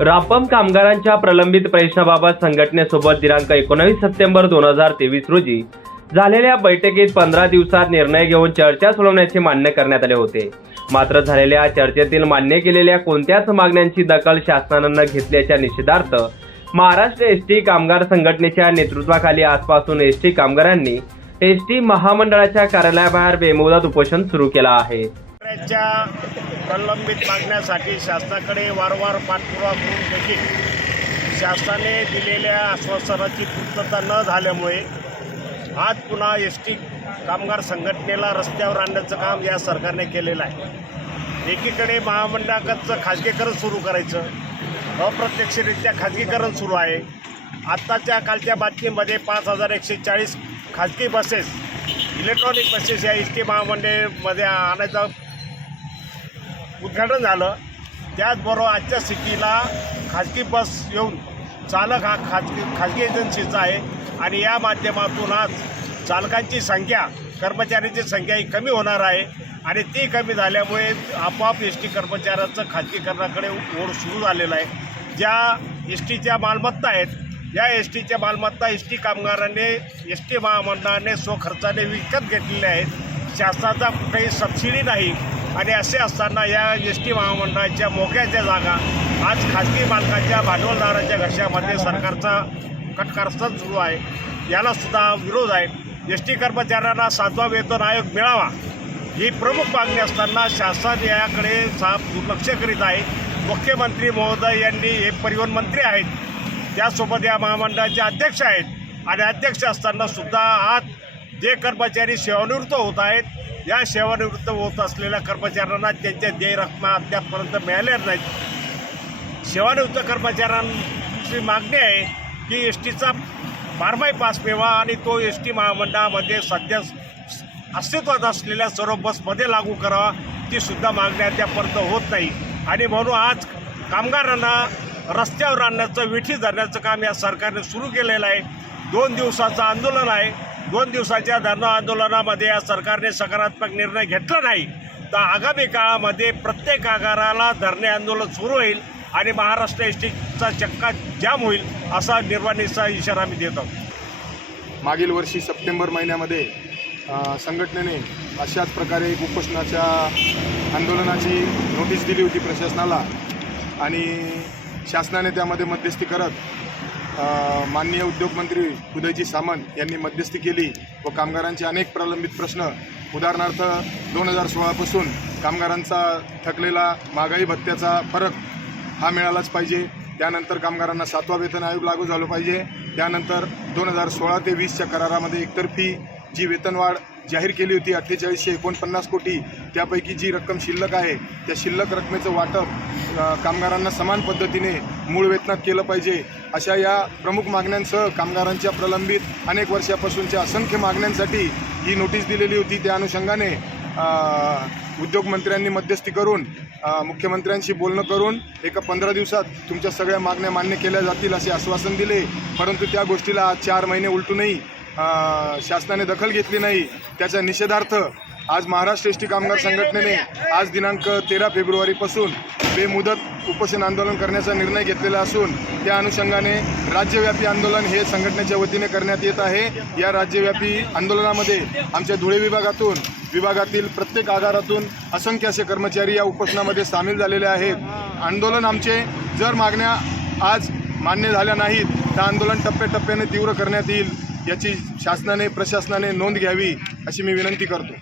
रापम कामगारांच्या प्रलंबित प्रश्नाबाबत संघटनेसोबत दिनांक एकोणवीस सप्टेंबर दोन हजार तेवीस रोजी झालेल्या बैठकीत पंधरा दिवसात निर्णय घेऊन चर्चा सोडवण्याचे मान्य करण्यात आले होते. मात्र झालेल्या चर्चेतील मान्य केलेल्या कोणत्याच मागण्यांची दखल शासनानं घेतल्याच्या निषेधार्थ महाराष्ट्र एस टी कामगार संघटनेच्या नेतृत्वाखाली आजपासून एस टी कामगारांनी एस टी महामंडळाच्या कार्यालयाबाहेर बेमुदत उपोषण सुरू केलं आहे. पाण्याच्या प्रलंबित मागण्यासाठी शासनाकडे वारंवार पाठपुरावा करून देखील शासनाने दिलेल्या आश्वासनाची पूर्तता न झाल्यामुळे आज पुन्हा एस टी कामगार संघटनेला रस्त्यावर आणण्याचं काम या सरकारने केलेलं आहे. एकीकडे महामंडळाकडचं खाजगीकरण सुरू करायचं अप्रत्यक्षरित्या खाजगीकरण सुरू आहे. आत्ताच्या कालच्या बातमीमध्ये पाच हजार एकशे चाळीस खाजगी बसेस इलेक्ट्रॉनिक बसेस या एस टी महामंडळमध्ये आणायचा उद्घाटन झालं. त्याचबरोबर आजच्या सिटीला खाजगी बस येऊन चालक हा खाजगी खाजगी एजन्सीचा आहे आणि या माध्यमातून आज चालकांची संख्या कर्मचाऱ्यांची संख्या ही कमी होणार आहे आणि ती कमी झाल्यामुळे आपोआप एस टी कर्मचाऱ्यांचं खाजगीकरणाकडे ओढ सुरू झालेलं आहे. ज्या एस टीच्या मालमत्ता आहेत या एस टीच्या मालमत्ता एस टी कामगारांनी एस टी महामंडळाने स्वखर्चाने विकत घेतलेल्या आहेत. शासनाचा कुठेही सबसिडी नाही. आणि असे असताना या एस टी महामंडळाच्या मोक्याच्या जागा आज खाजगी मालकाच्या भांडवलदाराच्या घशामध्ये सरकारचा कटकारस्थान सुरू आहे. याला सुद्धा विरोध आहे. एस टी कर्मचाऱ्यांना सातवा वेतन आयोग मिळावा ही प्रमुख मागणी असताना शासन याकडे सा दुर्लक्ष करीत आहे. मुख्यमंत्री महोदय यांनी हे परिवहन मंत्री आहेत. त्यासोबत या महामंडळाचे अध्यक्ष आहेत. आणि अध्यक्ष असताना सुद्धा आज जे कर्मचारी सेवानिवृत्त होत आहेत या सेवानिवृत्त होत असलेल्या कर्मचाऱ्यांना त्यांच्या देय रकमा अद्यापपर्यंत मिळाल्या नाहीत. सेवानिवृत्त कर्मचाऱ्यांची मागणी आहे की एस टीचा बारमाही पास मिळवा आणि तो एस टी महामंडळामध्ये सध्या अस्तित्वात असलेल्या सर्व बसमध्ये लागू करावा ती सुद्धा मागणी अद्यापर्यंत होत नाही. आणि म्हणून आज कामगारांना रस्त्यावर आणण्याचं विठी धरण्याचं काम या सरकारने सुरू केलेलं आहे. दोन दिवसाचं आंदोलन आहे. दोन दिवसाच्या धरणं आंदोलनामध्ये या सरकारने सकारात्मक निर्णय घेतला नाही. तर आगामी काळामध्ये प्रत्येक आगाराला धरणे आंदोलन सुरू होईल आणि महाराष्ट्र एस टीचा चक्का जाम होईल असा निर्वाणीचा इशारा आम्ही देत आहोत. मागील वर्षी सप्टेंबर महिन्यामध्ये संघटनेने अशाच प्रकारे एक उपोषणाच्या आंदोलनाची नोटीस दिली होती प्रशासनाला आणि शासनाने त्यामध्ये मध्यस्थी करत माननीय उद्योगमंत्री उदयजी सामंत यांनी मध्यस्थी केली व कामगारांचे अनेक प्रलंबित प्रश्न उदाहरणार्थ दोन हजार सोळापासून कामगारांचा थकलेला महागाई भत्त्याचा फरक हा मिळालाच पाहिजे. त्यानंतर कामगारांना सातवा वेतन आयोग लागू झालं पाहिजे. त्यानंतर दोन हजार सोळा ते वीसच्या करारामध्ये एकतर्फी जी वेतनवाढ जाहीर केली होती अठ्ठेचाळीसशे एकोणपन्नास कोटी त्यापैकी जी रक्कम शिल्लक आहे त्या शिल्लक रकमेचं वाटप कामगारांना समान पद्धतीने मूळ वेतनात केलं पाहिजे. अशा या प्रमुख मागण्यांसह कामगारांच्या प्रलंबित अनेक वर्षापासूनच्या असंख्य मागण्यांसाठी ही नोटीस दिलेली होती. त्या अनुषंगाने उद्योगमंत्र्यांनी मध्यस्थी करून मुख्यमंत्र्यांशी बोलणं करून एका पंधरा दिवसात तुमच्या सगळ्या मागण्या मान्य केल्या जातील असे आश्वासन दिले. परंतु त्या गोष्टीला आज चार महिने उलटूनही शासनाने दखल घेतली नाही. त्याच्या निषेधार्थ आज महाराष्ट्र एस टी कामगार संघटनेने आज दिनांक तेरा फेब्रुवारीपासून बेमुदत उपोषण आंदोलन करण्याचा निर्णय घेतलेला असून त्या अनुषंगाने राज्यव्यापी आंदोलन हे संघटनेच्या वतीने करण्यात येत आहे. या राज्यव्यापी आंदोलनामध्ये आमच्या धुळे विभागातून विभागातील प्रत्येक आगारातून असंख्य असे कर्मचारी या उपोषणामध्ये सामील झालेले आहेत. आंदोलन आमचे जर मागण्या आज मान्य झाल्या नाहीत तर आंदोलन टप्प्याटप्प्याने तीव्र करण्यात येईल याची शासनाने प्रशासनाने नोंद घ्यावी अशी मी विनंती करतो.